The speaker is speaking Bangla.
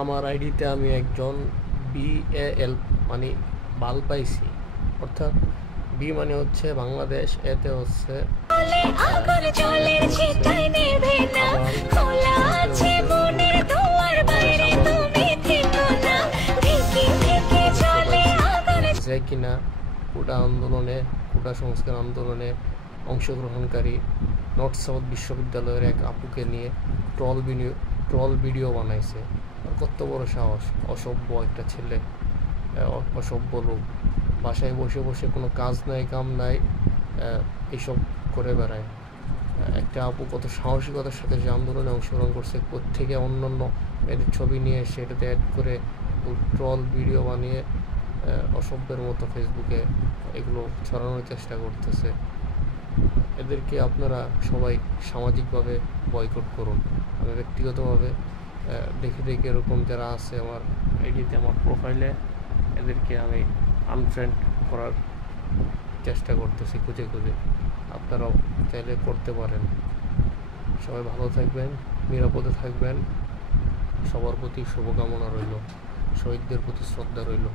আমার আইডিতে আমি একজন BAL মানে বাল পাইছি, অর্থাৎ বি মানে হচ্ছে বাংলাদেশ, এতে হচ্ছে যে কিনা কোটা সংস্কার আন্দোলনে অংশগ্রহণকারী নর্থ সাউথ বিশ্ববিদ্যালয়ের এক আপুকে নিয়ে ট্রল ভিডিও বানাইছে। কত বড় সাহস! অসভ্য একটা ছেলে, অসভ্য লোক। বাসায় বসে বসে কোনো কাজ নাই কাম নাই, এইসব করে বেড়ায়। একটা আপু কত সাহসিকতার সাথে যে আন্দোলনে অংশগ্রহণ করছে, কোত্থেকে অন্যান্য মেয়েদের ছবি নিয়ে সেটাতে অ্যাড করে ট্রল ভিডিও বানিয়ে অসভ্যের মতো ফেসবুকে এগুলো ছড়ানোর চেষ্টা করতেছে। এদেরকে আপনারা সবাই সামাজিকভাবে বয়কট করুন। আমি ব্যক্তিগতভাবে দেখে দেখে এরকম যারা আছে আমার আইডিতে, আমার প্রোফাইলে, এদেরকে আমি আনফ্রেন্ড করার চেষ্টা করতেছি খুঁজে খুঁজে। আপনারাও চাইলে করতে পারেন। সবাই ভালো থাকবেন, নিরাপদে থাকবেন। সবার প্রতি শুভকামনা রইল, শহীদদের প্রতি শ্রদ্ধা রইল।